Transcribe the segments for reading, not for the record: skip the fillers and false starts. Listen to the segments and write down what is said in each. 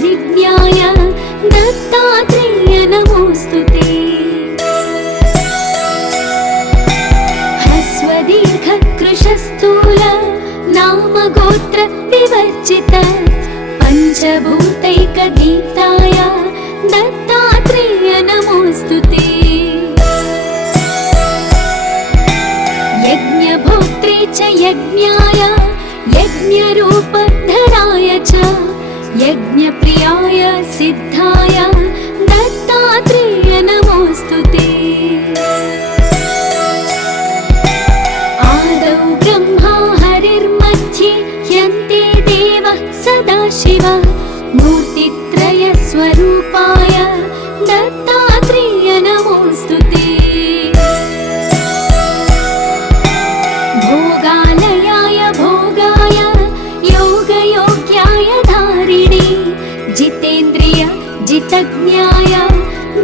परिज्ञाय दत्तात्रेय नमोऽस्तुते। ह्रस्वदीर्घ कृशस्थूल नाम गोत्र विवर्जित पंचभूतैकदीप्ताय दत्तात्रेय नमोऽस्तुते। यज्ञभोक्त्रे च यज्ञाय यज्ञरूपधराय च यज्ञप्रियाय सिद्धाय दत्तात्रेय नमोऽस्तुते। आदौ ब्रह्मा हरिर्मध्ये ह्यन्ते देवः सदाशिवः मूर्तित्रयस्वरूपाय दत्तात्रेय नमोऽस्तुते। भोगालयाय भोगाय योगयोग्याय धारिणे जितेन्द्रिय जितज्ञाय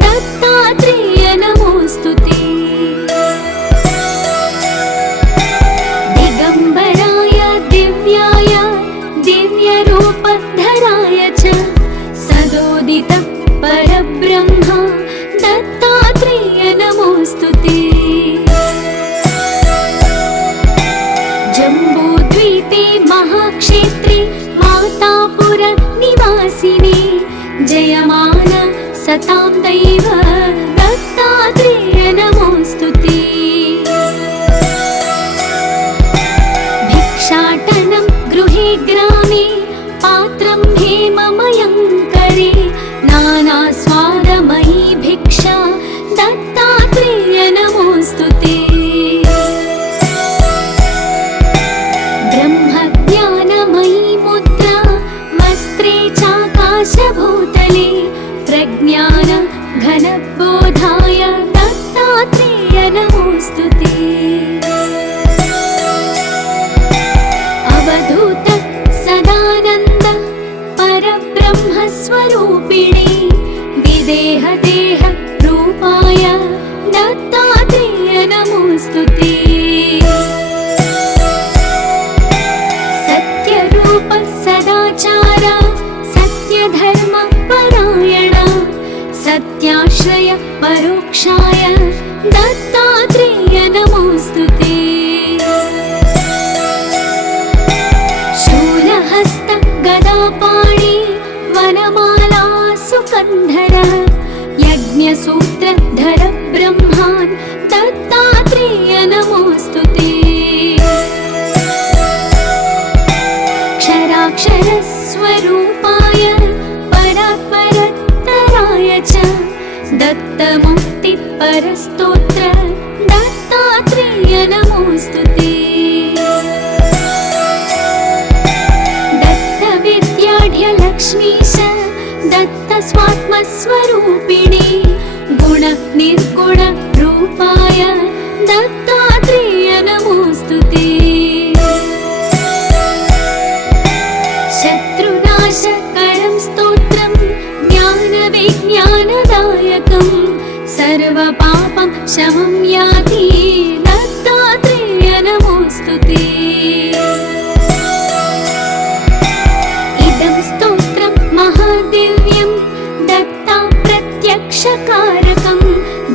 दत्तात्रेय नमोऽस्तुते। दिगम्बराय दिव्याय दिव्यरूपधराय च सदोदित परब्रह्म दत्तात्रेय नमोऽस्तुते। जम्बूद्वीपे महाक्षेत्रे मातापुर निवासिने जयमान सतां दैव दत्तात्रेय नमोऽस्तुते। भिक्षाटनं गृहे ग्रामे पात्रं हेममयं करे नानास्वादमयी भिक्षा दत्तात्रेय नमोऽस्तुते। ब्रह्मज्ञानमयी मुद्रा वस्त्रे चाकाशभूतले प्रज्ञान घनबोधाय दत्तात्रेय नमोऽस्तुते। अवधूत सदानन्द परब्रह्मस्वरूपिणे विदेहदेह रूपाय दत्तात्रेय नमोऽस्तुते। सत्यरूप सदाचार सत्यधर्म परायण सत्याश्रय परोक्षाय दत्तात्रेय नमोऽस्तुते। शूलहस्त गदापाणि वनमाला सुकन्धर यज्ञसूत्रधर ब्रह्मान् दत्तात्रेय नमोऽस्तुते। क्षराक्षरस्वरूपाय परात्परतराय च दत्तमुक्तिपरस्तोत्र दत्तात्रेय नमोऽस्तुते। दत्तविद्याढ्यलक्ष्मीश दत्तस्वात्मस्वरूपिणे गुणनिर्गुण रूपाय दत्तात्रेय नमोऽस्तुते। शत्रुनाशकरं स्तोत्रं ज्ञानविज्ञानदायकं सर्वपापं शमं याति दत्तात्रेय नमोऽस्तुते। इदं स्तोत्रं महादिव्यं दत्ता प्रत्यक्षकारकं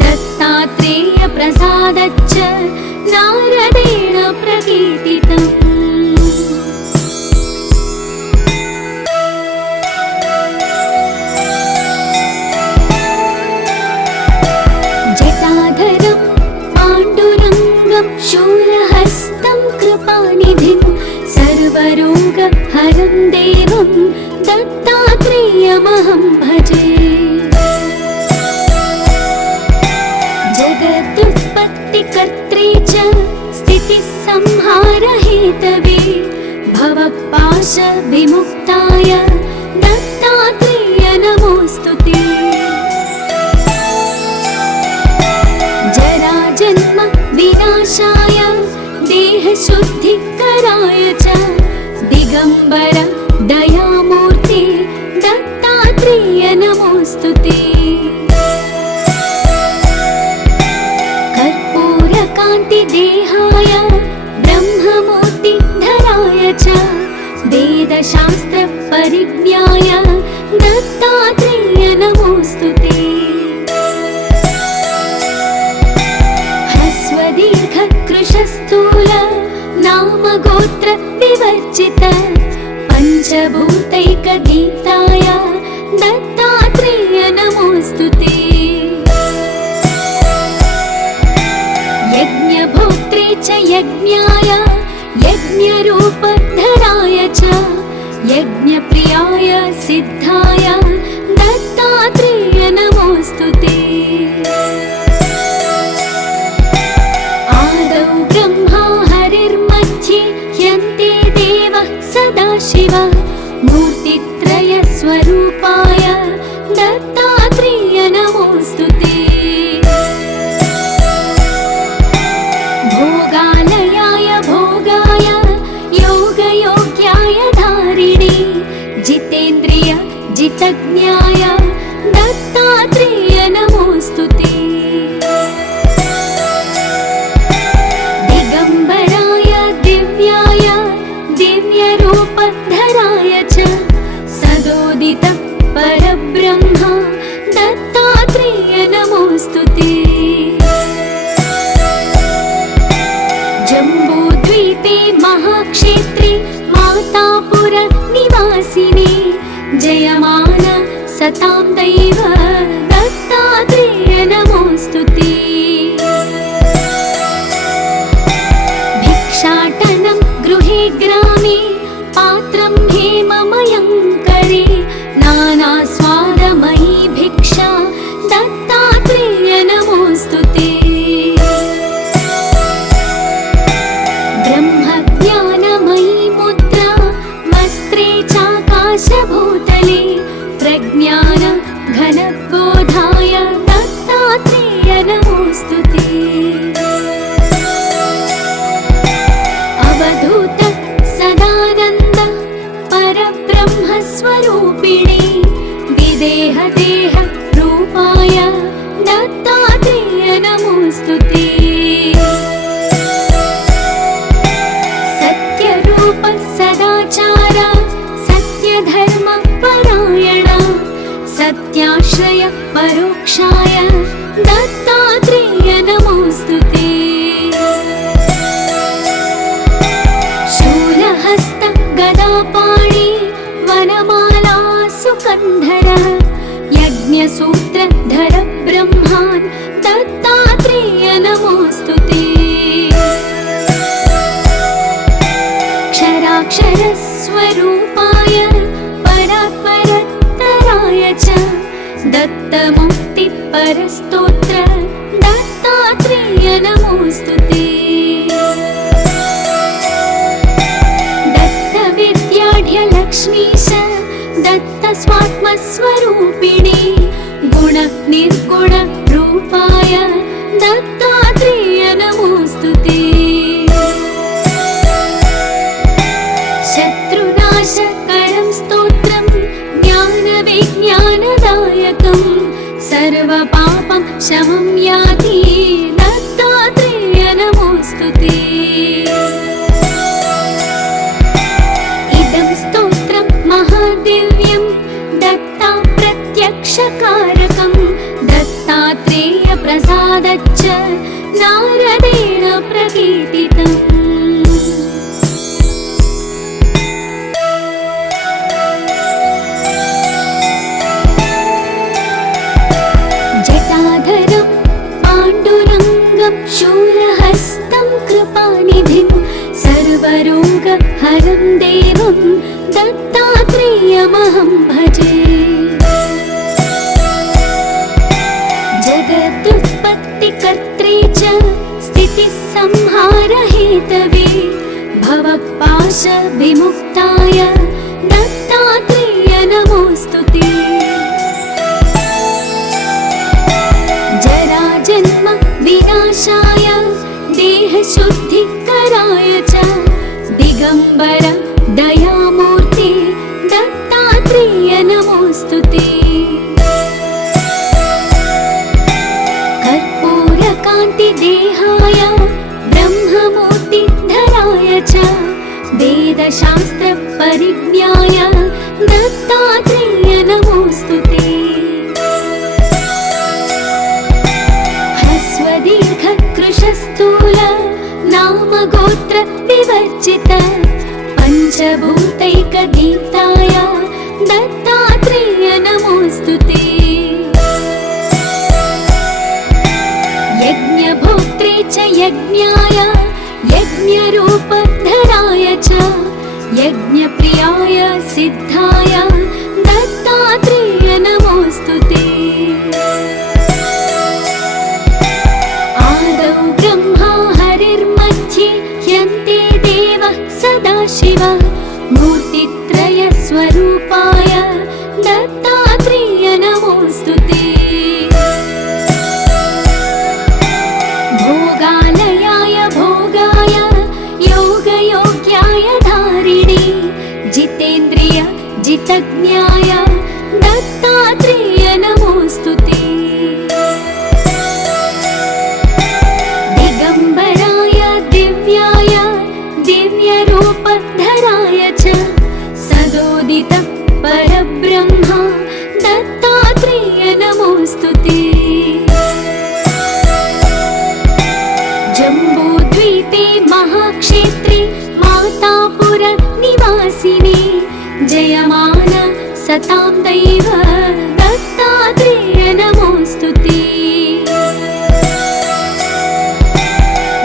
दत्तात्रेय प्रसादच्च नारदेण प्रकीर्तितम्। शूलहस्तं कृपानिधिं सर्वरोगहरं देवं दत्तात्रेयमहं भजे। जगदुत्पत्तिकर्त्रे च स्थितिसंहारहेतवे भवपाशविमुक्ताय दत्तात्रेय नमोऽस्तुते। जराजन्म विनाशाय देहशुद्धिकराय च दिगम्बर दयामूर्ते दत्तात्रेय नमोऽस्तुते। कर्पूरकान्तिदेहाय ब्रह्ममूर्तिधराय च वेदशास्त्रपरिज्ञाय यज्ञरूपधराय च यज्ञप्रियाय सिद्धाय दत्तात्रेय नमोऽस्तु ते। आदौ ब्रह्मा हरिर्मध्ये यन्ते देवः सदाशिवः मूर्तित्रयस्वरूपाय दत्तात्रेय नमोऽस्तु ते। भोगालयाय भोगाय योगयोग्याय धारिणे जितेन्द्रिय जितज्ञाय दत्तात्रेय नमोऽस्तु ते। दिगम्बराय दिव्याय दिव्यरूपधराय च सदोदित परब्रह्म दत्तात्रेय नमोऽस्तु ते। जम्बूद्वीपे महाक्षेत्रे मातापुर निवासिने जयमान सतां दैव दत्तात्रेय नमोऽस्तु ते। भिक्षाटनं गृहे ग्रामे पात्रं हेममयं करे नानास्वादमयी भिक्षा दत्तात्रेय नमोऽस्तु ते। ब्रह्मज्ञानमयी मुद्रा वस्त्रे चाकाशभूतले प्रज्ञान घनबोधाय दत्तात्रेय नमोऽस्तु ते। अवधूत सदानन्द परब्रह्मस्वरूपिणे विदेहदेह रूपाय दत्तात्रेय नमोऽस्तु ते। सत्यरूप सदाचार सत्यधर्म परायण सत्याश्रय परोक्षाय दत्तात्रेय नमोऽस्तु ते। शूलहस्त गदापाणि वनमाला सुकन्धर यज्ञसूत्रधर ब्रह्मान् दत्तात्रेय नमोऽस्तु ते। क्षराक्षरस्वरूपाय परात्परतराय च दत्तमुक्तिपरस्तोत्र दत्तात्रेय नमोऽस्तु ते। दत्तविद्याढ्यलक्ष्मीश दत्तस्वात्मस्वरूपिणे गुणनिर्गुण रूपाय दत्तात्रेय नमोऽस्तु ते। शत्रुनाशकरं स्तोत्रं ज्ञानविज्ञानदायकं सर्वपापं शमं याति दत्तात्रेय नमोऽस्तु ते। इदं स्तोत्रं महादिव्यं दत्ता प्रत्यक्षकारकं दत्तात्रेय प्रसादच्च नारदेण प्रकीर्तितम्। जटाधरं पाण्डुरङ्गं शूलहस्तं कृपानिधिं सर्वरोगहरं देवं दत्तात्रेयमहं भजे। जगदुत्पत्तिकर्त्रे च स्थितिसंहारहेतवे भवपाशविमुक्ताय दत्तात्रेय नमोऽस्तु ते। जराजन्म विनाशाय देहशुद्धिकराय च दिगम्बर दयामूर्ते दत्तात्रेय नमोऽस्तु ते। कर्पूरकान्तिदेहाय ब्रह्ममूर्तिधराय च वेदशास्त्रपरिज्ञाय दत्तात्रेय नमोऽस्तु ते। ह्रस्वदीर्घकृशस्थूल नामगोत्र विवर्जित पञ्चभूतैकदीप्ताय दत्तात्रेय नमोऽस्तु ते। यज्ञभोक्त्रे च यज्ञाय यज्ञरूपधराय सर्वसर्वज्ञाय दत्तात्रेय नमोऽस्तु ते। दिगम्बराय दिव्याय दिव्यरूपधराय च सदोदित परब्रह्म दत्तात्रेय नमोऽस्तु ते। जम्बूद्वीपे महाक्षेत्रे मातापुर निवासिने जयमान सतां दैव दत्तात्रेय नमोऽस्तु ते।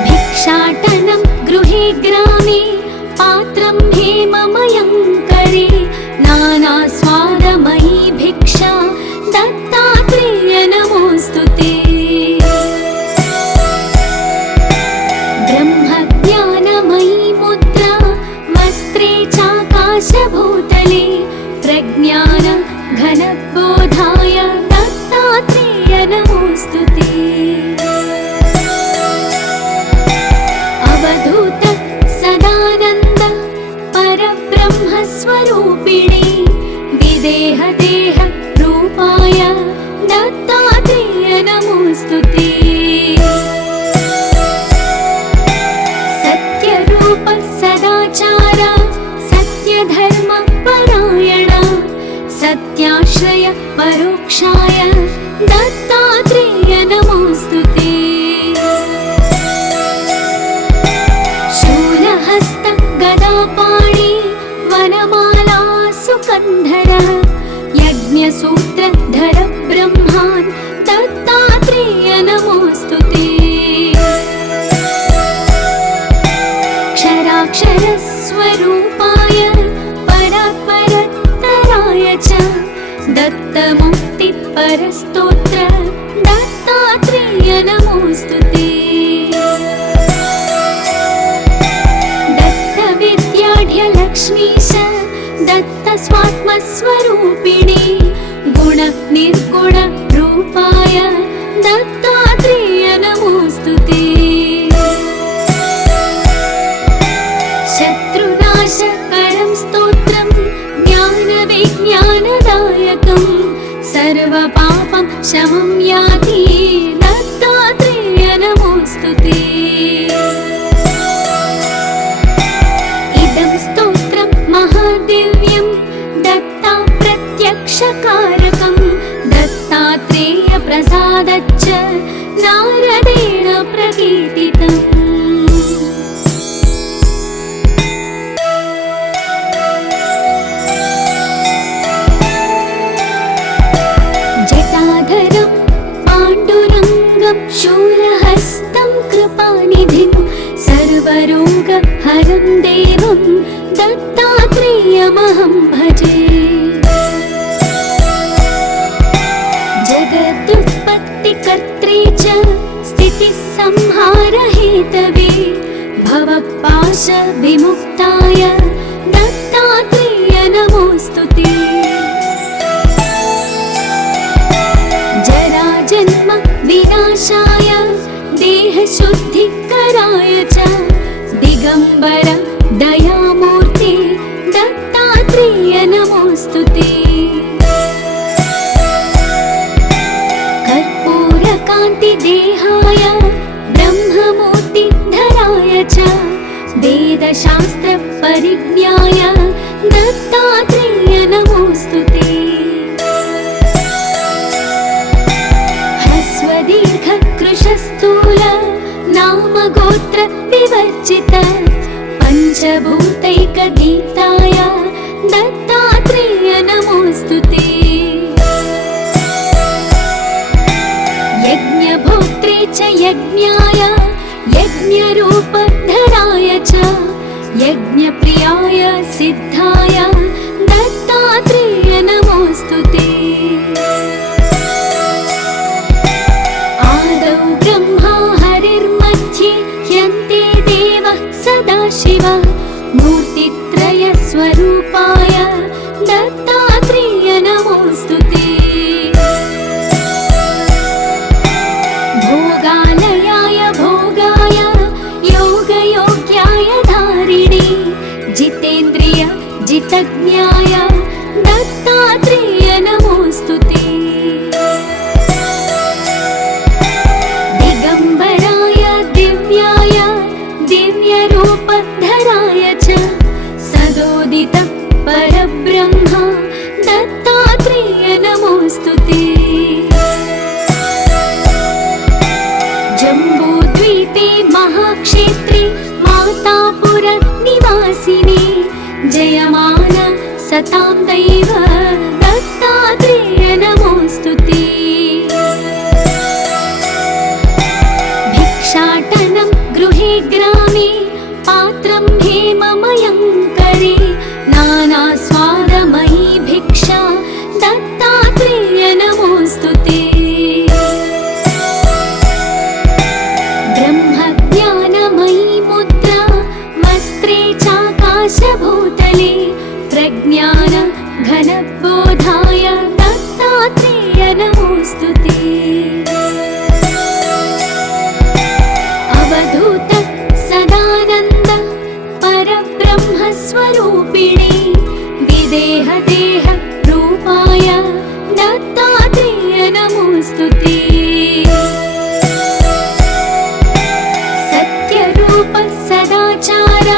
भिक्षाटनं गृहे ग्रामे पात्रं हेममयं करे नानास्वादमयी भिक्षा दत्तात्रेय नमोऽस्तु ते। ब्रह्मज्ञानमयी मुद्रा वस्त्रे चाकाशभूतले प्रज्ञान घनबोधाय दत्तात्रेय नमोऽस्तु ते। अवधूत सदानन्द परब्रह्मस्वरूपिणे विदेहदेह रूपाय दत्तात्रेय नमोऽस्तु ते। सत्यरूप सदाचार सत्यधर्म परायण सत्याश्रय परोक्षाय दत्तात्रेय नमोऽस्तु ते। शूलहस्त गदापाणि वनमाला सुकन्धर यज्ञसूत्रधर ब्रह्मान् दत्तात्रेय नमोऽस्तु ते। क्षराक्षरस्वरूपाय परात्परतराय च दत्तमुक्तिपरस्तोत्र दत्तात्रेय नमोऽस्तु ते। दत्तविद्याढ्यलक्ष्मीश दत्तस्वात्मस्वरूपिणे गुणनिर्गुण रूपाय दत्तात्रेय नमोऽस्तु ते। शत्रुनाशकरं स्तोत्रं ज्ञानविज्ञानदायकं सर्वपापं शमं याति दत्तात्रेय नमोऽस्तु ते। इदं स्तोत्रं महादिव्यं दत्ता प्रत्यक्षकारकं दत्तात्रेय प्रसादच्च नारदेण प्रकीर्तितम्। जटाधरं पाण्डुरङ्गं शूलहस्तं कृपानिधिं सर्वरोगहरं देवं दत्तात्रेयमहं भजे। जगदुत्पत्तिकर्त्रे च स्थितिसंहारहेतवे भवपाशविमुक्ताय दत्तात्रेय नमोऽस्तु ते। जराजन्म विनाशाय देहशुद्धिकराय च दिगम्बर दयामूर्ते दत्तात्रेय नमोऽस्तु ते। कर्पूरकान्तिदेहाय ब्रह्ममूर्तिधराय च वेदशास्त्रपरिज्ञाय दत्तात्रेय नमोऽस्तु ते। ह्रस्वदीर्घकृशस्थूल नामगोत्र विवर्जित पञ्चभूतैकदीप्ताय दत्तात्रेय नमोऽस्तु ते। यज्ञभोक्त्रे च यज्ञाय यज्ञरूपधराय च यज्ञप्रियाय सिद्धाय दत्तात्रेय नमोऽस्तु ते। आदौ ब्रह्मा हरिर्मध्ये ह्यन्ते देवः सदाशिव मूर्तित्रयस्वरूपाय दैव दत्तात्रेय नमोऽस्तु ते। भिक्षाटनं गृहे ग्रामे पात्रं हेममयं करे नानास्वादमयी भिक्षा दत्तात्रेय नमोऽस्तु ते। ब्रह्मज्ञानमयी मुद्रा वस्त्रे चाकाशभूतले प्रज्ञान घनबोधाय दत्तात्रेय नमोऽस्तु ते। अवधूत सदानन्द परब्रह्मस्वरूपिणे विदेहदेह रूपाय दत्तात्रेय नमोऽस्तु ते। सत्यरूप सदाचार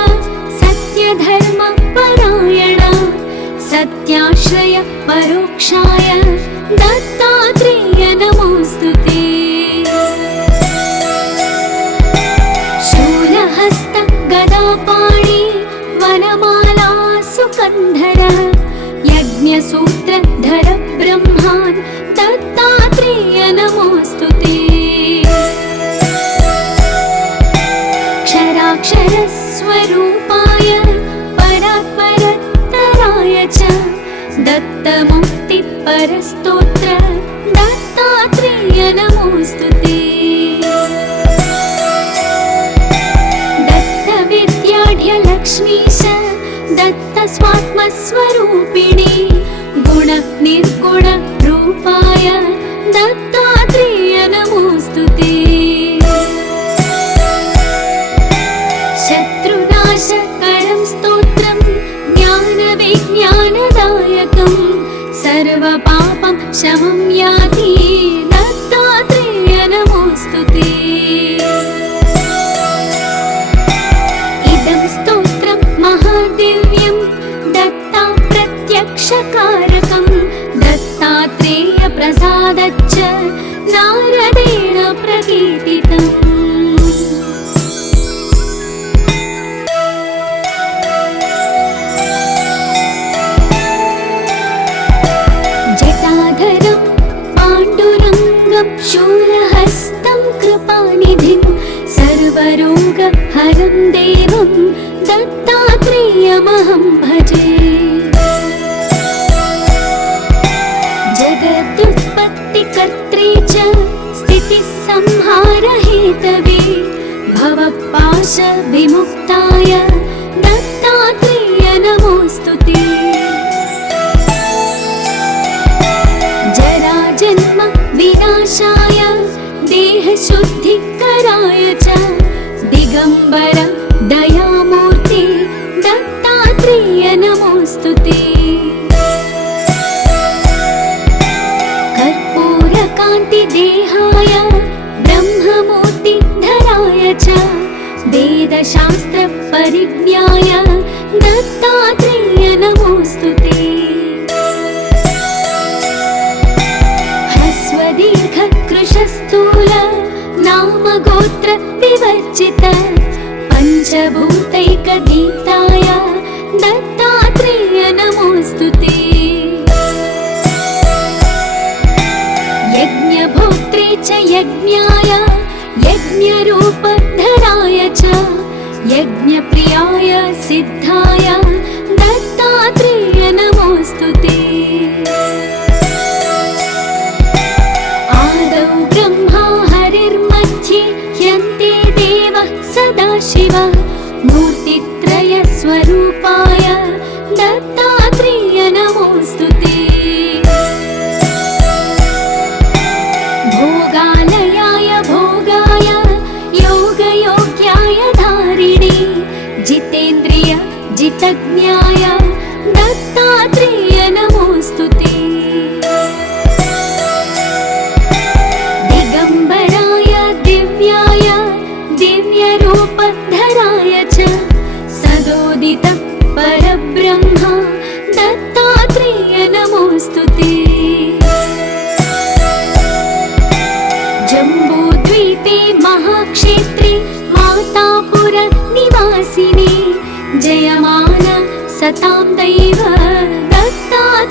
सत्यधर्म परायण सत्याश्रय परोक्षाय दत्तात्रेय नमोऽस्तु ते। शूलहस्त गदापाणि वनमाला सुकन्धर यज्ञसूत्रधर ब्रह्मान् दत्तात्रेय नमोऽस्तु ते। क्षराक्षरस्वरूपाय परात्परतराय च दत्तमुक्तिपरस्तोत्र दत्तात्रेय नमोऽस्तु ते। दत्तविद्याढ्यलक्ष्मीश दत्तस्वात्मस्वरूपिणे गुणनिर्गुण रूपाय दत्तात्रेय नमोऽस्तु ते। शत्रुनाशकरं स्तोत्रं ज्ञानविज्ञानदायकं सर्वपापं शमं याति दत्तात्रेय नमोऽस्तु ते। इदं स्तोत्रं महादिव्यं दत्ता प्रत्यक्षकारकं दत्तात्रेय प्रसादच्च नारदेण प्रकीर्तितम्। जटाधरं पाण्डुरङ्गं शूलहस्तं कृपानिधिं सर्वरोगहरं देवं दत्तात्रेयमहं भजे। जगदुत्पत्तिकर्त्रे च स्थितिसंहारहेतवे भवपाशविमुक्ताय दत्तात्रेय नमोऽस्तु ते। जराजन्म विनाशाय देहशुद्धिकराय च दिगम्बर दयामूर्ति दत्तात्रेय नमोऽस्तु ते। कर्पूरकान्तिदेहाय ब्रह्ममूर्तिधराय च वेदशास्त्रपरिज्ञाय दत्तात्रेय नमोऽस्तु ते। ह्रस्वदीर्घकृशस्थूल नामगोत्र विवर्जित पञ्चभूतैकदीप्ताय दत्तात्रेय नमोऽस्तु ते। यज्ञभोक्त्रे च यज्ञाय यज्ञरूपधराय च यज्ञप्रियाय सिद्धाय दत्तात्रेय नमोऽस्तु ते। आदौ ब्रह्मा हरिर्मध्ये ह्यन्ते देवः सदाशिव मूर्तित्रयस्वरूपाय दत्तात्रेय नमोऽस्तु ते। भोगालयाय भोगाय योगयोग्याय धारिणे जितेन्द्रिय जितज्ञाय दत्तात्रेय नमोऽस्तु ते। दिगम्बराय दिव्याय दिव्यरूपधराय च सदोदित परब्रह्म दत्तात्रेय नमोऽस्तु ते। जम्बूद्वीपे महाक्षेत्रे मातापुर निवासिने जयमान सतां दैव दत्तात्रेय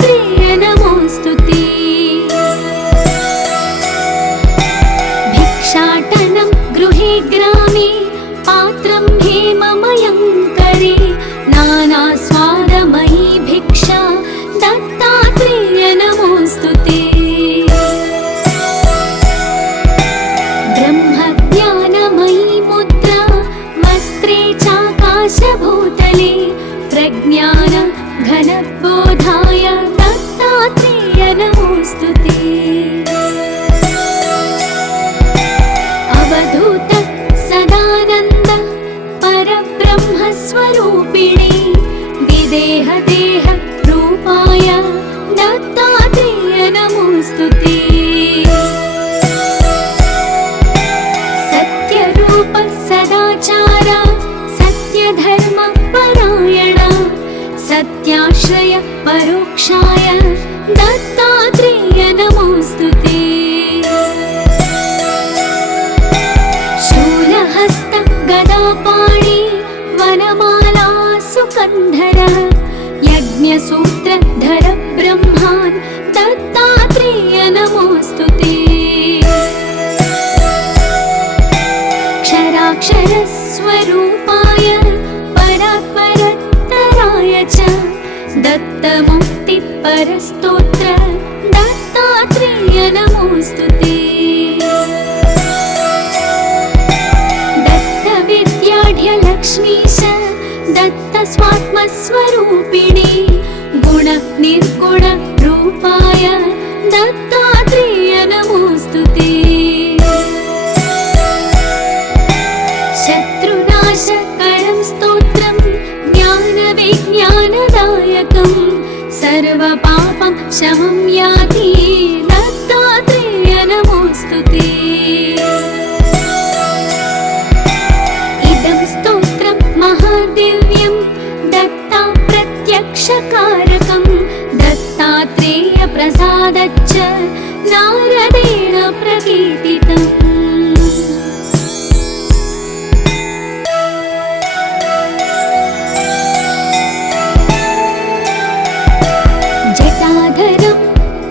नमोऽस्तु ते। सत्यरूप सदाचार सत्यधर्म परायण सत्याश्रय परोक्षाय दत्तात्रेय नमोऽस्तु ते। शूलहस्त गदापाणि वनमाला सुकन्धर यज्ञसूत्रधर ब्रह्मान् दत्तात्रेय नमोऽस्तु ते। क्षराक्षरस्वरूपाय परात्परतराय च दत्तमुक्तिपरस्तोत्र दत्तात्रेय नमोऽस्तु ते। दत्तविद्याढ्यलक्ष्मीश दत्तस्वात्मस्वरूपिणी गुणनिर्गुण रूपाय दत्तात्रेय नमोऽस्तु ते। शत्रुनाशकरं स्तोत्रं ज्ञानविज्ञानदायकं सर्वपापं शमं याति दत्तात्रेय नमोऽस्तु ते। इदं स्तोत्रं महादिव्यं दत्ता प्रत्यक्षकारकं दत्तात्रेय प्रसादच्च नारदेण प्रकीर्तितम्। जटाधरं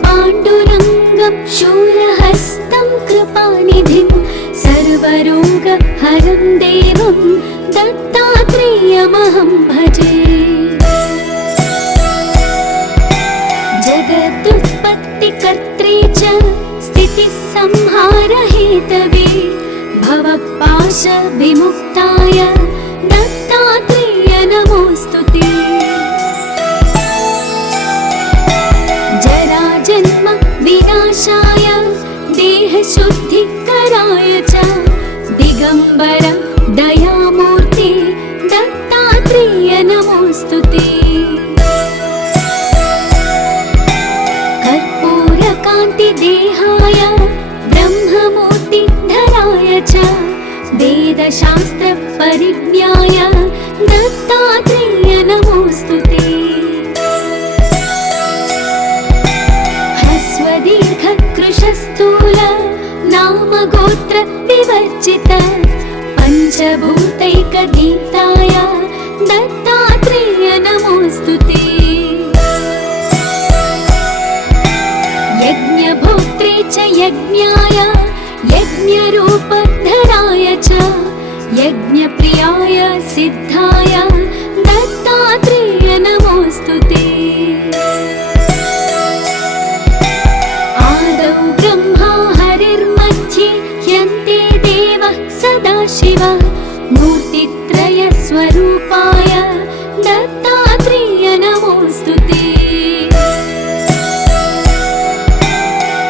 पाण्डुरङ्गं शूलहस्तं कृपानिधिं सर्वरोगहरं देवं दत्तात्रेयमहं भजे। जगदुत्पत्तिकर्त्रे च स्थितिसंहारहेतवे भवपाशविमुक्ताय दत्तात्रेय नमोऽस्तु ते। जराजन्म विनाशाय देहशुद्धिकराय च दिगम्बर दयामूर्ते दत्तात्रेय नमोऽस्तु ते। कर्पूरकान्तिदेहाय ब्रह्ममूर्तिधराय च वेदशास्त्रपरिज्ञाय दत्तात्रेय नमोऽस्तु ते। ह्रस्वदीर्घकृशस्थूल नामगोत्र विवर्जित पञ्चभूतैकदीप्ताय दत्तात्रेय नमोऽस्तु ते। यज्ञभोक्त्रे च यज्ञाय यज्ञरूपधराय च यज्ञप्रियाय सिद्धाय दत्तात्रेय नमोऽस्तु ते। आदौ ब्रह्मा हरिर्मध्ये ह्यन्ते देवः सदाशिव मूर्तित्रयस्वरूपाय दत्तात्रेय नमोऽस्तु ते।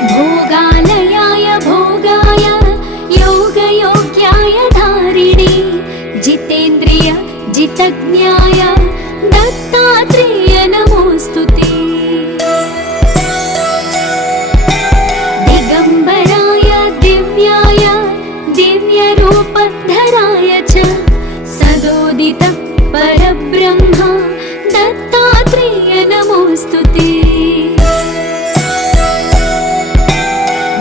भोगालयाय भोगाय योगयोग्याय धारिणे जितेन्द्रिय जितज्ञाय दत्तात्रेय नमोऽस्तु ते। दिगम्बराय दिव्याय दिव्यरूपधराय च सदोदित परब्रह्म दत्तात्रेय नमोऽस्तु ते।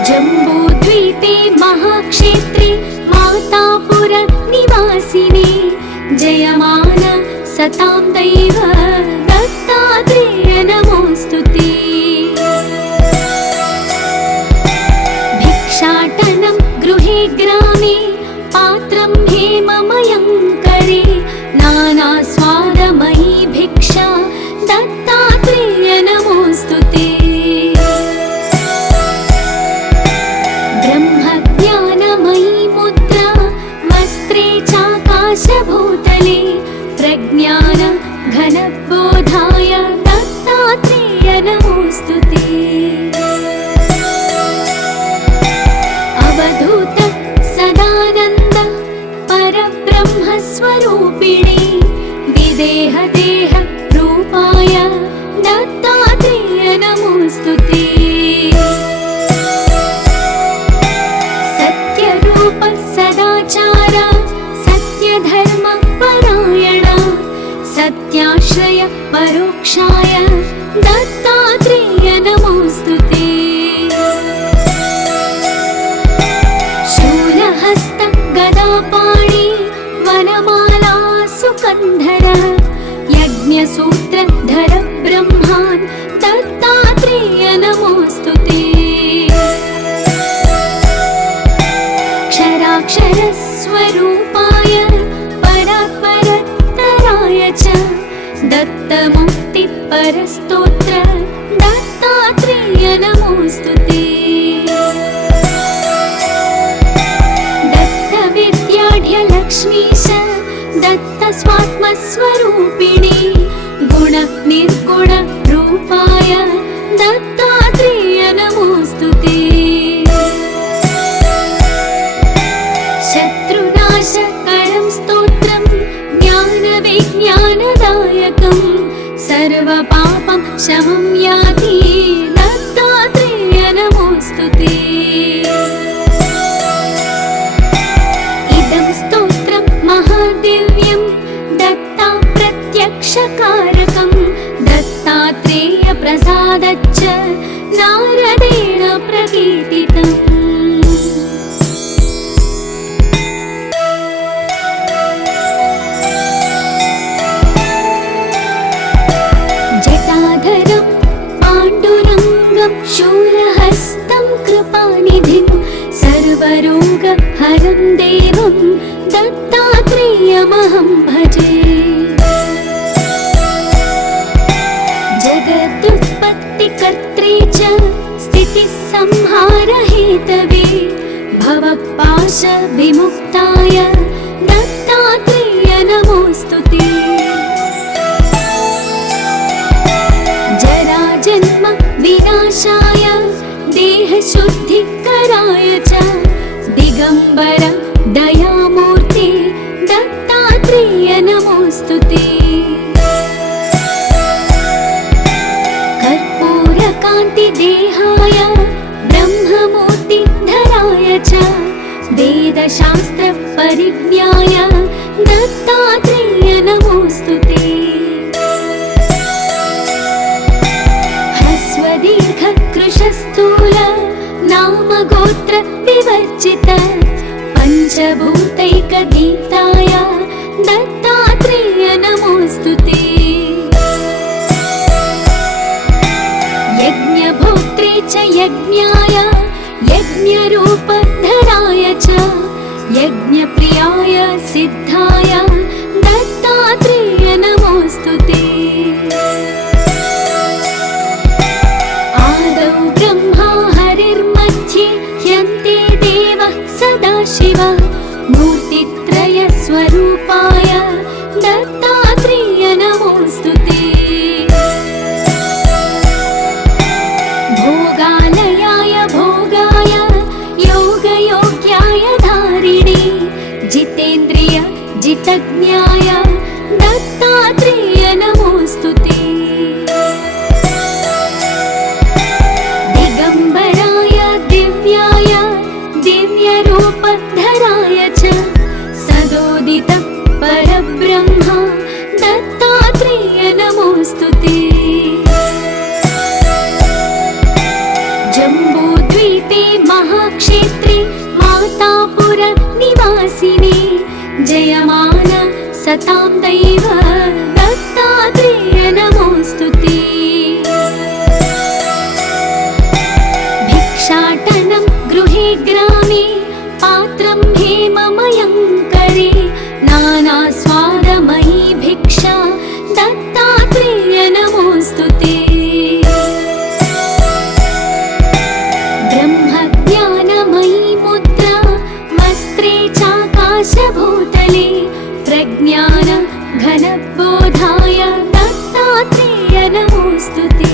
जम्बूद्वीपे महाक्षेत्रे मातापुर निवासिने जयमान सतां दैव दत्तात्रेय नमोऽस्तु ते। भिक्षाटनं गृहे ग्रामे पात्रं हेममयं करे नानास्वादमयी भिक्षा दत्तात्रेय नमोऽस्तु ते। ब्रह्मज्ञानमयी मुद्रा वस्त्रे चाकाशभूतले प्रज्ञान घन दत्तात्रेय नमोऽस्तु ते। शूलहस्त गदापाणि वनमाला सुकन्धर यज्ञसूत्रधर ब्रह्मान् दत्तात्रेय नमोऽस्तु ते। क्षराक्षरस्वरूपाय परात्परतराय च दत्तमुक्तिपरस्तोत्र दत्तात्रेय नमोऽस्तु ते। दत्तविद्याढ्यलक्ष्मीश दत्तस्वात्मस्वरूपिणी गुणनिर्गुणरूपाय दत्तात्रेय नमोऽस्तु ते। शत्रुनाशकरं स्तोत्रं ज्ञानविज्ञानदायकं सर्वपापं शमं याति दत्तात्रेय नमोऽस्तु ते। इदं स्तोत्रं महादिव्यं दत्ता प्रत्यक्षकारकं दत्तात्रेय प्रसादच्च नारदेण प्रकीर्तितम्। जटाधरं पाण्डुरङ्गं शूलहस्तं कृपानिधिं सर्वरोगहरं देवं दत्तात्रेयमहं भजे। जगदुत्पत्तिकर्त्रे च स्थितिसंहारहेतवे भवपाशविमुक्ताय दत्तात्रेय नमोऽस्तु ते। जराजन्म विनाशाय देहशुद्धिकराय च दिगम्बर दयामूर्ते दत्तात्रेय नमोऽस्तु ते। कर्पूरकान्तिदेहाय ब्रह्ममूर्तिधराय च वेदशास्त्रपरिज्ञाय दत्तात्रेय नमोऽस्तु ते। दीर्घकृशस्थूल नामगोत्र विवर्जित पञ्चभूतैकगीताय दत्तात्रेय नमोऽस्तु ते। यज्ञभोक्त्रे च यज्ञाय यज्ञरूपधराय च यज्ञप्रियाय सिद्धाय दत्तात्रेय नमोऽस्तु ते। ब्रह्मा हरिर्मध्ये ह्यन्ते देवः सदाशिव मूर्तित्रयस्वरूपाय दत्तात्रेय नमोऽस्तु ते। भोगालयाय भोगाय योगयोग्याय धारिणे जितेन्द्रिय जितज्ञाय दत्तात्रेय नमोऽस्तु ते। दिव्यरूपधराय च सदोदित परब्रह्म दत्तात्रेय नमोऽस्तु ते। जम्बूद्वीपे महाक्षेत्रे मातापुर निवासिने जयमान सतां दैव दत्तात्रेय नमोऽस्तु ते। भिक्षाटनं गृहे ग्रामे पात्रं हेममयं करे नानास्वादमयी भिक्षा दत्तात्रेय नमोऽस्तु ते। ब्रह्मज्ञानमयी मुद्रा वस्त्रे चाकाशभूतले प्रज्ञान घनबोधाय दत्तात्रेय नमोऽस्तु ते।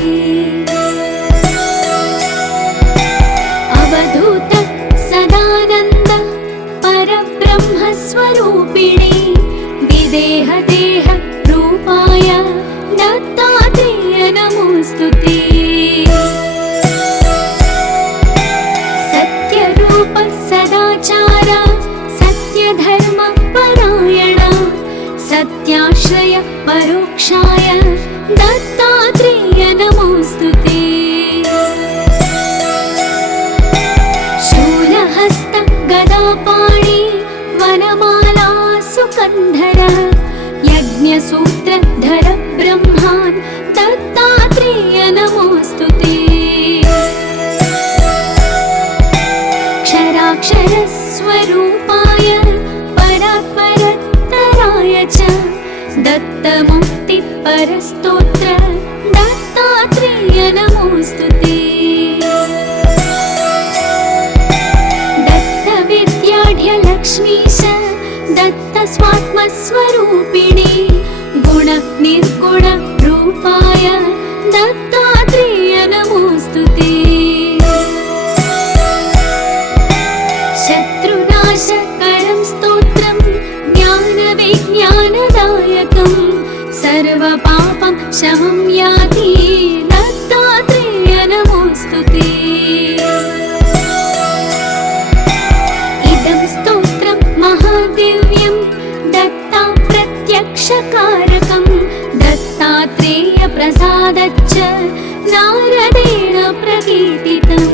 अवधूत सदानन्द परब्रह्मस्वरूपिणे विदेहदेह रूपाय दत्तात्रेय नमोऽस्तु ते। सत्यरूप सदाचार सत्यधर्म परायण सत्याश्रय परोक्षाय दत्तात्रेय नमोऽस्तु नमोऽस्तु ते। शूलहस्त गदापाणि वनमाला सुकन्धर यज्ञसूत्रधर ब्रह्मान् दत्तात्रेय नमोऽस्तु ते। क्षराक्षरस्वरूपाय परात्परत्तराय च दत्तमुक्तिपरस्तोत्र दत्तात्रेय नमोऽस्तु ते। दत्तविद्याढ्यलक्ष्मीश दत्तस्वात्मस्वरूपिणी गुणनिर्गुणरूपाय दत्तात्रेय नमोऽस्तु ते। शत्रुनाशकरं स्तोत्रं ज्ञानविज्ञानदायकं सर्वपापं शमं याति दत्तात्रेय नमोऽस्तु ते। इदं स्तोत्रं महादिव्यं दत्ता प्रत्यक्षकारकं दत्तात्रेय प्रसादच्च नारदेण प्रकीर्तितम्।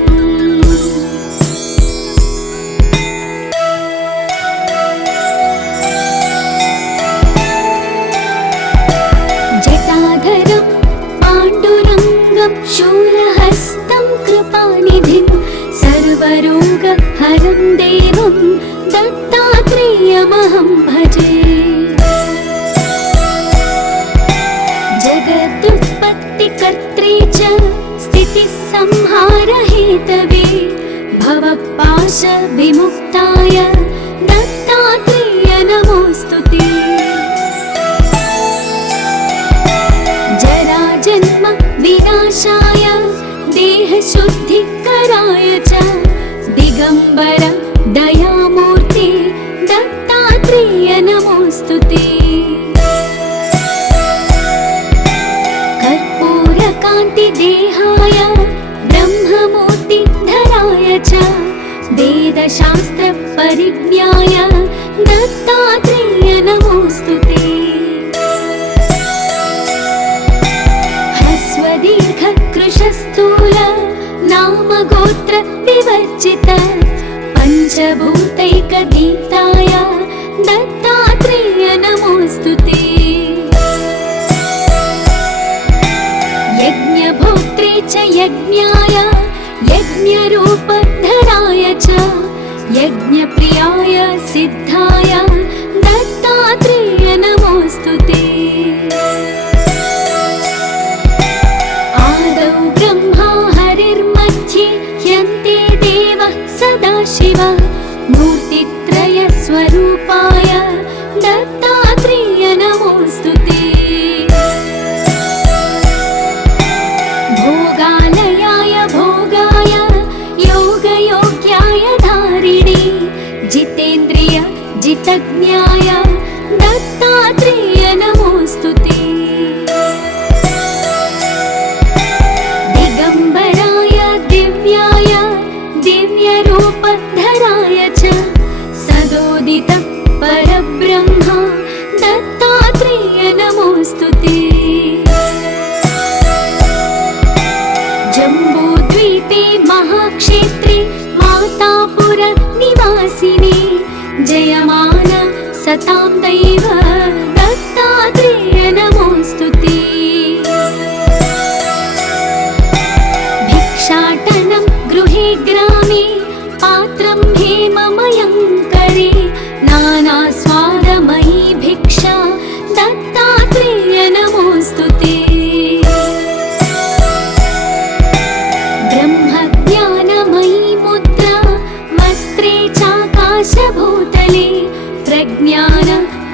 जटाधरं पाण्डुरङ्गं शूलहस्तं कृपानिधिं सर्वरोगहरं देवं दत्तात्रेयमहं भजे। जगदुत्पत्तिकर्त्रे च स्थितिसंहारहेतवे भवपाशविमुक्ताय दत्तात्रेय नमोऽस्तु ते। जराजन्म विनाशाय देहशुद्धिकराय च दिगम्बर दयामूर्ते दत्तात्रेय नमोऽस्तु ते। कर्पूरकान्तिदेहाय ब्रह्ममूर्तिधराय च वेदशास्त्रपरिज्ञाय दत्तात्रेय नमोऽस्तु ते। ह्रस्वदीर्घकृशस्थूल नामगोत्र विवर्जित पञ्चभूतैकदीप्ताय दत्तात्रेय नमोऽस्तु ते। यज्ञभोक्त्रे च यज्ञाय यज्ञरूपधराय च यज्ञप्रियाय सिद्धाय दत्तात्रेय नमोऽस्तु ते। आदौ ब्रह्मा हरिर्मध्ये ह्यन्ते देवः सदाशिव मूर्तित्रयस्वरूपाय दत्तात्रेय नमोऽस्तु ते। भोगालयाय भोगाय योगयोग्याय धारिणे जितेन्द्रिय जितज्ञाय दत्तात्रेय नमोऽस्तु ते। दिगम्बराय दिव्याय दिव्यरूपधराय च सदोदित परब्रह्म दत्तात्रेय नमोऽस्तु ते। जम्बूद्वीपे महाक्षेत्रे मातापुर निवासिने जयमान सतां दैव दत्तात्रेय नमोऽस्तु ते। भिक्षाटनं गृहे ग्रामे पात्रं हेममयं करे नानास्वादमयी भिक्षा दत्तात्रेय नमोऽस्तु ते। ब्रह्मज्ञानमयी मुद्रा वस्त्रे चाकाशभूतले प्रज्ञान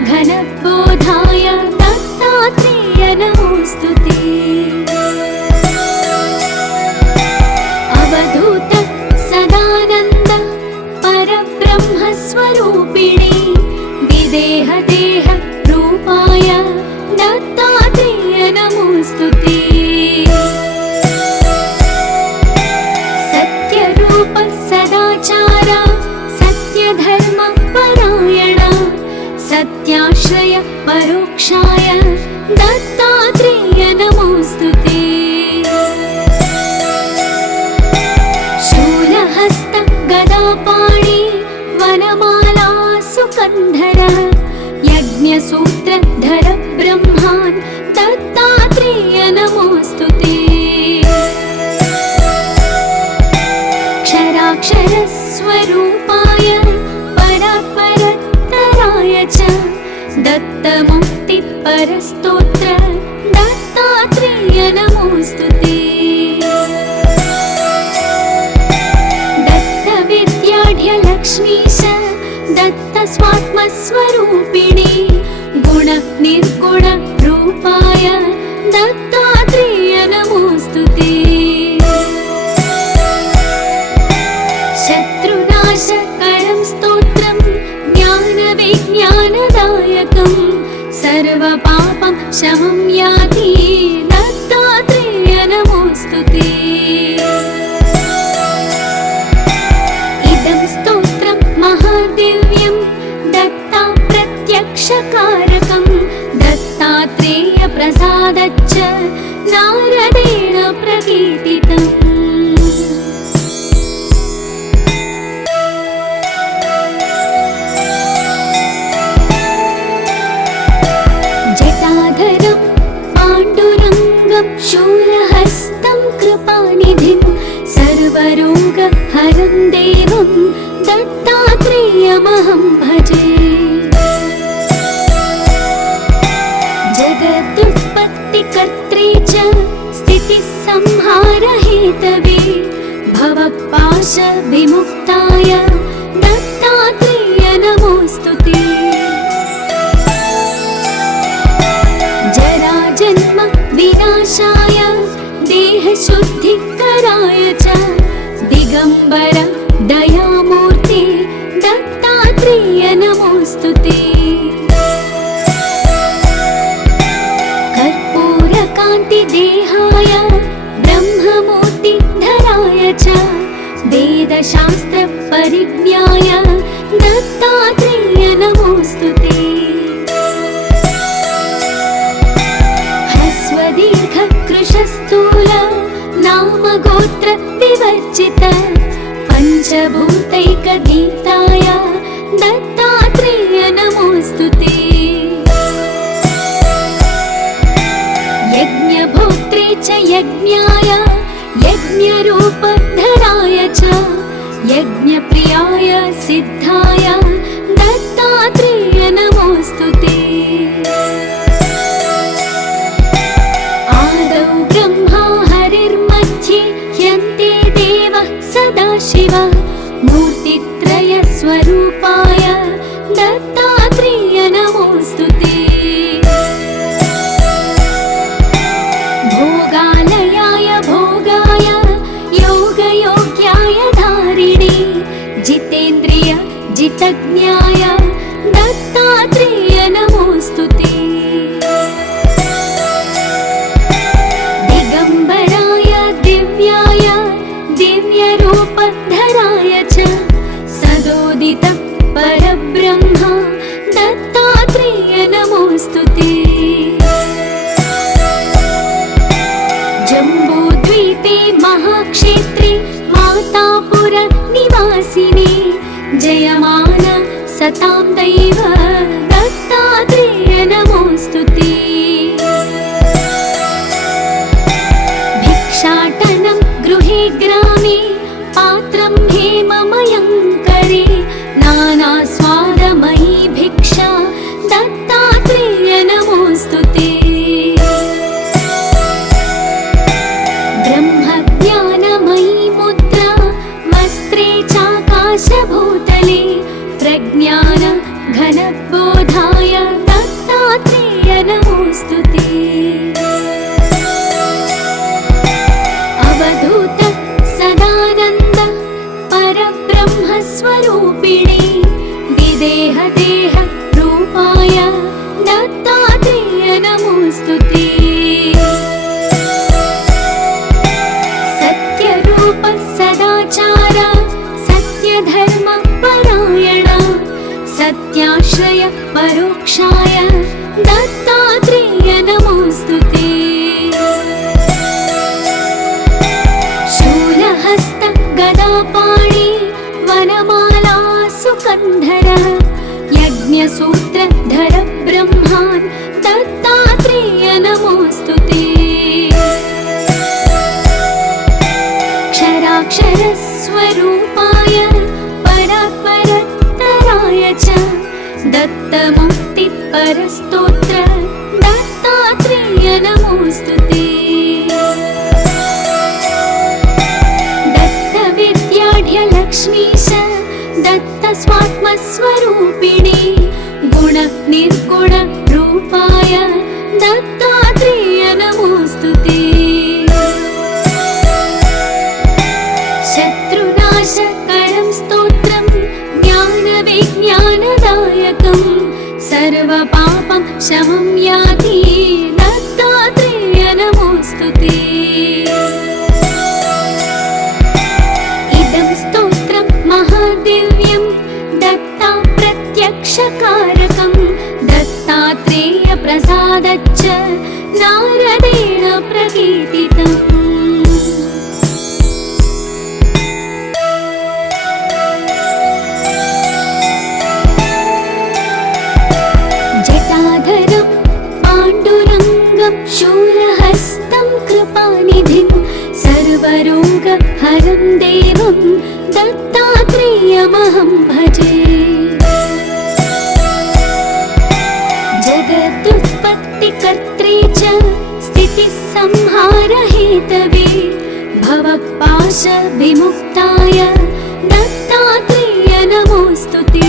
घनबोधाय दत्तात्रेय नमोऽस्तु ते। अवधूत सदानन्द परब्रह्मस्वरूपिणे विदेहदेह रूपाय दत्तात्रेय नमोऽस्तु ते। सत्यरूप सदाचार सत्यधर्म परायण सत्याश्रय परोक्षाय दत्तात्रेय नमोऽस्तु ते। यज्ञसूत्रधर ब्रह्मान् दत्तात्रेय नमोऽस्तु ते। क्षराक्षरस्वरूपाय परात्परत्तराय च दत्तमुक्तिपरस्तोत्र दत्तात्रेय नमोऽस्तु ते। दत्तविद्याढ्यलक्ष्मीश दत्तस्वात्मस्वरूपिणी गुणनिर्गुणरूपाय दत्तात्रेय नमोऽस्तु ते। शत्रुनाशकरं स्तोत्रं ज्ञानविज्ञानदायकं सर्वपापं शमं याति दत्तात्रेय नमोऽस्तु ते। इदं स्तोत्रं महादिव्यं दत्ता प्रत्यक्षकारकं दत्तात्रेय प्रसादच्च नारदेण प्रकीर्तितम्। जटाधरं पाण्डुरङ्गं शूलहस्तं कृपानिधिं सर्वरोगहरं देवं दत्तात्रेयमहं भजे। जगदुत्पत्तिकर्त्रे च स्थितिसंहारहेतवे भवपाशविमुक्ताय दत्तात्रेय नमोऽस्तु ते। जराजन्म विनाशाय देहशुद्धिकराय च दिगम्बर दयामूर्ते दत्तात्रेय नमोऽस्तु ते। कर्पूरकान्तिदेहाय ब्रह्ममूर्तिधराय च वेदशास्त्रपरिज्ञाय दत्तात्रेय नमोऽस्तु ते। ह्रस्वदीर्घकृशस्थूल नामगोत्र विवर्जित पञ्चभूतैकदीप्ताय दत्तात्रेय नमोऽस्तु ते। यज्ञभोक्त्रे च यज्ञाय यज्ञरूपधराय च यज्ञप्रियाय सिद्धाय दत्तात्रेय नमोऽस्तु ते। आदौ ब्रह्मा हरिर्मध्ये ह्यन्ते देवः सदाशिवः मूर्तित्रयस्वरूपाय दत्तात्रेय नमोऽस्तु ते। भोगालयाय भोगाय योगयोग्याय धारिणे जितेन्द्रिय जितज्ञाय दत्तात्रेय नमोऽस्तु ते। दिगम्बराय दिव्याय दिव्यरूपधराय च सदोदित परब्रह्म दत्तात्रेय नमोऽस्तु ते। जम्बूद्वीपे महाक्षेत्रे मातापुर निवासिने जयमान सतां दैव दत्तात्रेय नमोऽस्तु ते। भिक्षाटनं गृहे ग्रामे पात्रं हेममयं करे नानास्वादमयी भिक्षा दत्तात्रेय नमोऽस्तु ते। ब्रह्मज्ञानमयी मुद्रा वस्त्रे चाकाशभूतले प्रज्ञान घनबोधाय दत्तात्रेय नमोऽस्तु ते। अवधूत सदानन्द परब्रह्मस्वरूपिणे विदेहदेह रूपाय दत्तात्रेय नमोऽस्तु ते। सत्यरूप सदाचार सत्यधर्म परायण सत्याश्रय परोक्षाय दत्तात्रेय नमोऽस्तु ते। शूलहस्त गदापाणि वनमाला सुकन्धर यज्ञसूत्रधर ब्रह्म स्वरूपाय परात्परतराय च दत्तमुक्तिपरस्तोत्र दत्तात्रेय नमोऽस्तुते। दत्तविद्याढ्यलक्ष्मीश दत्तस्वात्मस्वरूपिणे गुणनिर्गुणरूपाय दत्तात्रेय नमोऽस्तुते। शत्रुनाशकरं स्तोत्रं ज्ञानविज्ञानदायकं सर्वपापं शमं याति दत्तात्रेय नमोऽस्तुते। इदं स्तोत्रं महादिव्यं दत्ता प्रत्यक्षकारकं दत्तात्रेय प्रसादच्च नारदेण प्रकीर्तितम्। जटाधरं पाण्डुरङ्गं शूलहस्तं कृपानिधिं सर्वरोगहरं देवं दत्तात्रेयमहं भजे। जगदुत्पत्तिकर्त्रे च स्थितिसंहारहेतवे भवपाशविमुक्ताय दत्तात्रेय नमोऽस्तुते।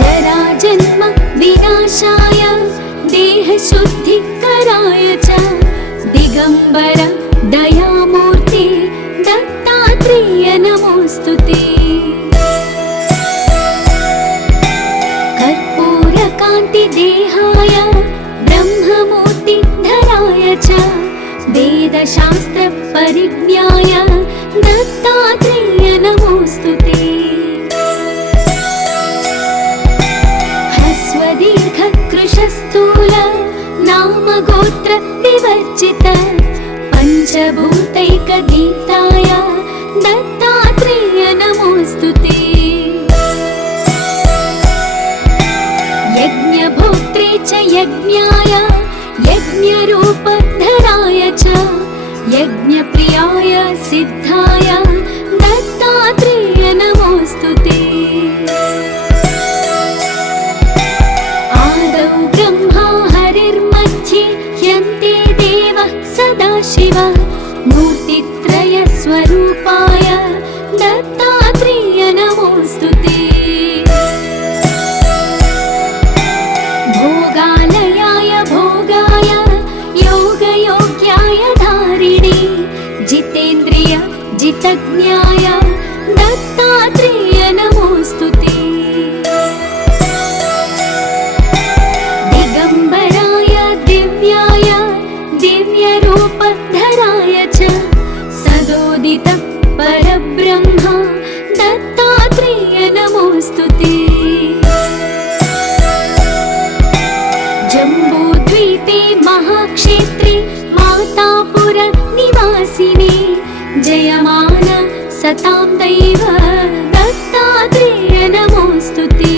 जराजन्म विनाशाय देहशुद्धिकराय च दिगम्बर दयामूर्ते दत्तात्रेय नमोऽस्तुते। कर्पूरकान्तिदेहाय ब्रह्ममूर्तिधराय च वेदशास्त्रपरिज्ञाय दत्तात्रेय नमोऽस्तुते। ह्रस्वदीर्घकृशस्थूल नामगोत्र विवर्जित पञ्चभूतैकगीताय दत्तात्रेय नमोऽस्तुते। यज्ञभोक्त्रे च यज्ञाय यज्ञरूपधराय च यज्ञप्रियाय सिद्धाय दत्तात्रेय नमोऽस्तुते। आदौ ब्रह्मा हरिर्मध्ये ह्यन्ते देवः सदाशिवः मूर्तित्रयस्वरूपाय दत्तात्रेय नमोऽस्तुते। भोगालयाय भोगाय योगयोग्याय धारिणे जितेन्द्रिय जितज्ञाय दत्तात्रेय नमोऽस्तुते। दिगम्बराय दिव्याय दिव्यरूपधराय च सदोदित परब्रह्म दत्तात्रेय नमोऽस्तुते। जम्बूद्वीपे महाक्षेत्रे मातापुर निवासिने जयमान सतां दैव दत्तात्रेय नमोऽस्तुते।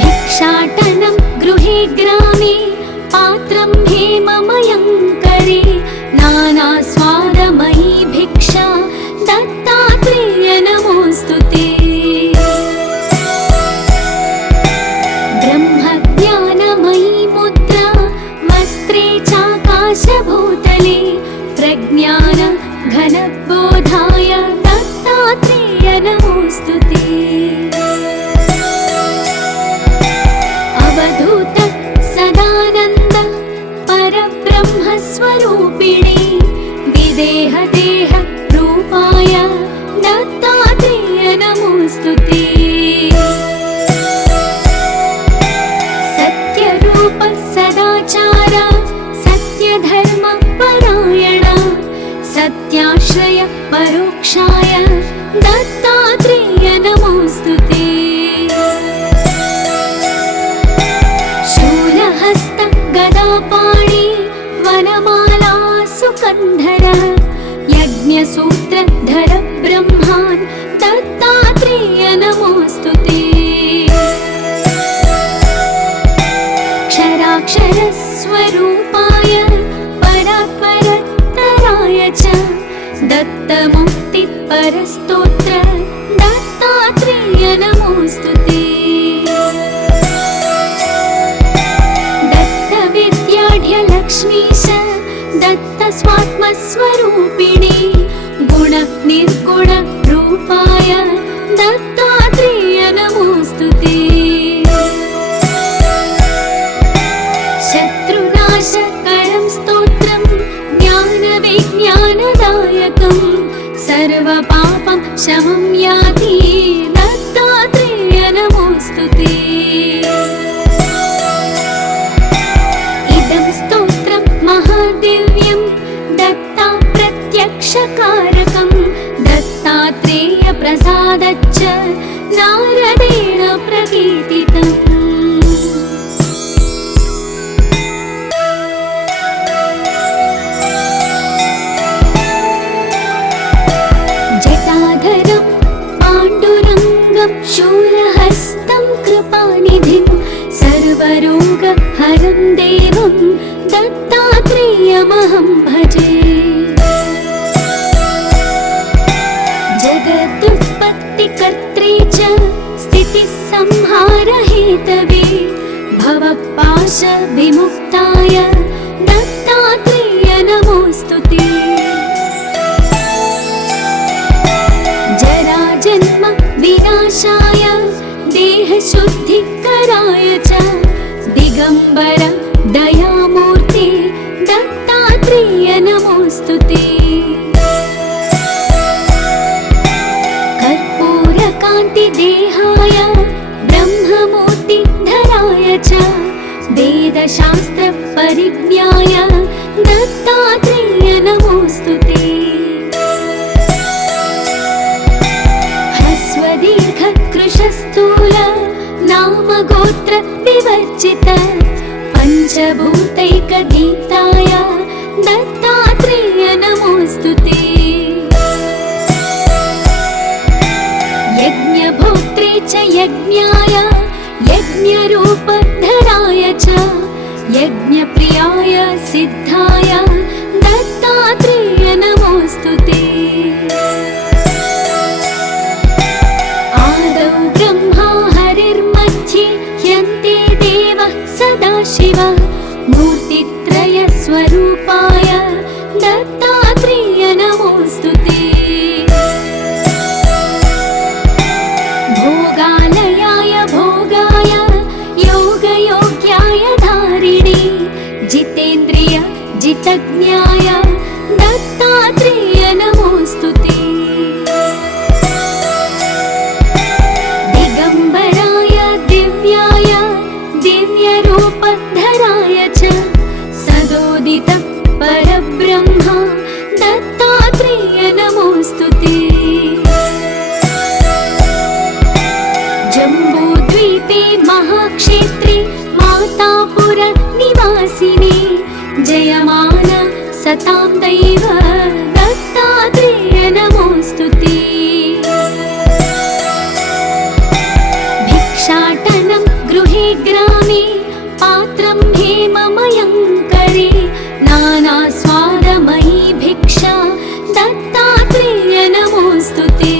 भिक्षाटनं गृहे ग्रामे पात्रं हेममयं करे नानास्वादमयी भिक्षा दत्तात्रेय नमोऽस्तुते। ब्रह्मज्ञानमयी मुद्रा वस्त्रे चाकाशभूतले प्रज्ञान घनबोधाय दत्तात्रेय नमोऽस्तुते। अवधूत सदानन्द परब्रह्मस्वरूपिणे विदेहदेह रूपाय दत्तात्रेय नमोऽस्तुते। सत्यरूप सदाचार सत्यधर्म परायण सत्याश्रय परोक्षाय दत्तात्रेय नमोऽस्तुते। शूलहस्त गदापाणि वनमाला सुकन्धर यज्ञसूत्रधर ब्रह्मान् दत्तात्रेय नमोऽस्तुते। क्षराक्षरस्वरूपाय परा दत्तस्वात्मस्वरूपिणे गुणनिर्गुणरूपाय दत्तात्रेय नमोऽस्तुते। शत्रुनाशकरं स्तोत्रं ज्ञानविज्ञानदायकं सर्वपापं शमं याति दत्तात्रेय नमोऽस्तुते। इदं स्तोत्रं महादिव्यं दत्ता प्रत्यक्षकारकं दत्तात्रेय प्रसादच्च नारदेण प्रकीर्तितम्। जटाधरं पाण्डुरङ्गं शूलहस्तं कृपानिधिं सर्वरोगहरं देवं दत्तात्रेयमहं भजे। जगदुत्पत्तिकर्त्रे च स्थितिसंहारहेतवे भवपाशविमुक्ताय दत्तात्रेय नमोऽस्तुते। जराजन्म विनाशाय देहशुद्धिकराय च दिगम्बर दयामूर्ते दत्तात्रेय नमोऽस्तुते। कर्पूरकान्तिदेहाय ब्रह्ममूर्तिधराय च वेदशास्त्रपरिज्ञाय दत्तात्रेय नमोऽस्तुते। ह्रस्वदीर्घकृशस्थूल नामगोत्र विवर्जित पञ्चभूतैकदीप्ताय दत्तात्रेय नमोऽस्तुते। यज्ञभोक्त्रे च यज्ञाय यज्ञरूपधराय च यज्ञप्रियाय सिद्धाय दत्तात्रेय नमोऽस्तुते। आदौ ब्रह्मा हरिर्मध्ये ह्यन्ते देवः सदाशिवः मूर्तित्रयस्वरूपाय दत्तात्रेय नमोऽस्तुते। भोगालयाय भोगाय योगयोग्याय धारिणे जितेन्द्रिय जितज्ञाय दत्तात्रेय नमोऽस्तुते। दिगम्बराय दिव्याय दिव्यरूपधराय च सदोदित परब्रह्म दत्तात्रेय नमोऽस्तुते। जम्बूद्वीपे महाक्षेत्रे मातापुर निवासिने जयमान सतां दैव दत्तात्रेय नमोऽस्तुते। भिक्षाटनं गृहे ग्रामे पात्रं हेममयं करे नानास्वादमयी भिक्षा दत्तात्रेय नमोऽस्तुते।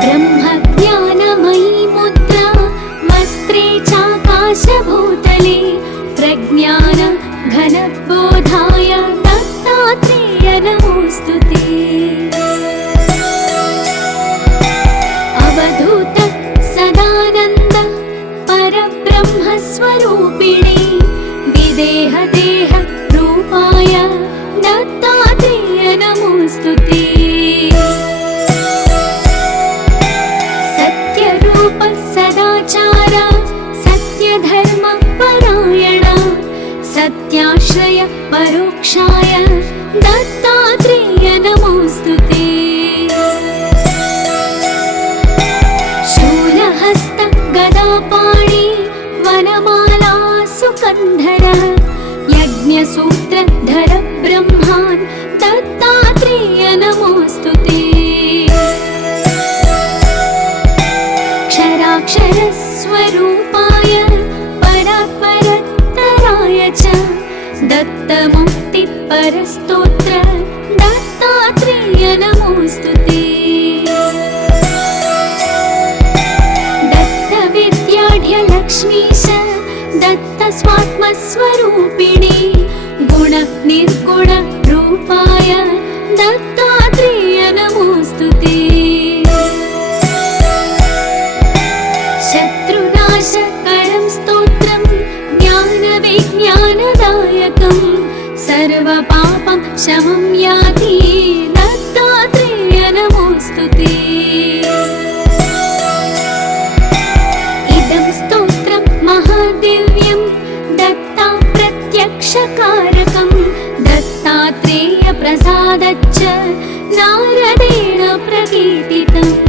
ब्रह्मज्ञानमयी मुद्रा वस्त्रे चाकाशभूतले प्रज्ञान घनबोधाय दत्तात्रेय नमोऽस्तुते। अवधूत सदानन्द परब्रह्मस्वरूपिणे विदेहदेह रूपाय दत्तात्रेय नमोऽस्तुते। सत्यरूप सदाचार सत्यधर्म परायण सत्याश्रय परोक्षाय दत्तात्रेय नमोऽस्तुते। शूलहस्त गदापाणि वनमाला सुकन्धर यज्ञसूत्रधर ब्रह्मान् दत्तात्रेय नमोऽस्तुते। क्षराक्षरस्वरूपाय परात्परतराय च दत्तमुक्तिपरस्तोत्र दत्तात्रेय नमोऽस्तुते। दत्तविद्याढ्य लक्ष्मीश दत्तस्वात्मस्व स्वरूपिणे गुण निर्गुण रूपाय दत्तात्रेय नमोस्तुते। शत्रुनाशकरं स्तोत्रं ज्ञानविज्ञानदायकं सर्वपापं शमं याति दत्तात्रेय नमोस्तुते। इदं स्तोत्रं महादिव्यं दत्ता प्रत्यक्षकारकं दत्तात्रेय प्रसादच्च नारदेण प्रकीर्तितम्।